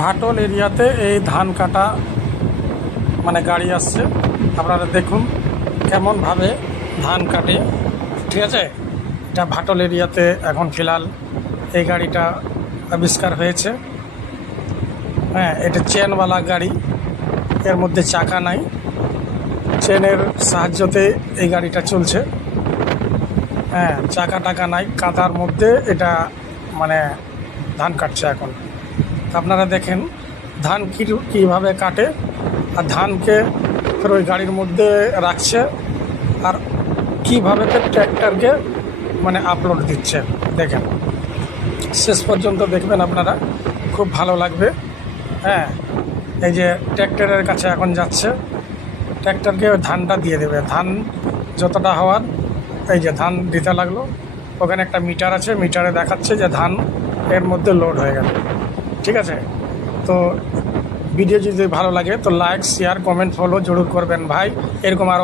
ভাটল এরিয়াতে এই ধান কাটা মানে গাড়ি আসছে, আপনারা দেখুন কেমনভাবে ধান কাটে। ঠিক আছে, এটা ভাটল এরিয়াতে এখন ফিলহাল এই গাড়িটা আবিষ্কার হয়েছে। হ্যাঁ, এটা চেনওয়ালা গাড়ি, এর মধ্যে চাকা নাই, চেনের সাহায্যতে এই গাড়িটা চলছে। হ্যাঁ, চাকা টাকা নাই, কাদার মধ্যে এটা মানে ধান কাটছে এখন। আপনারা দেখেন ধান কীভাবে কাটে, আর ধানকে ফের ওই গাড়ির মধ্যে রাখছে, আর কীভাবে ফের ট্র্যাক্টরকে মানে আপলোড দিচ্ছে। দেখেন, শেষ পর্যন্ত দেখবেন, আপনারা খুব ভালো লাগবে। হ্যাঁ, এই যে ট্র্যাক্টরের কাছে এখন যাচ্ছে, ট্র্যাক্টরকে ধানটা দিয়ে দেবে। ধান যতটা হওয়ার, এই যে ধান দিতে লাগলো, ওখানে একটা মিটার আছে, মিটারে দেখাচ্ছে যে ধান এর মধ্যে লোড হয়ে গেল। ঠিক আছে, তো ভিডিও যদি ভালো লাগে তো লাইক, শেয়ার, কমেন্ট, ফলো জরুর করবেন ভাই। এরকম আরও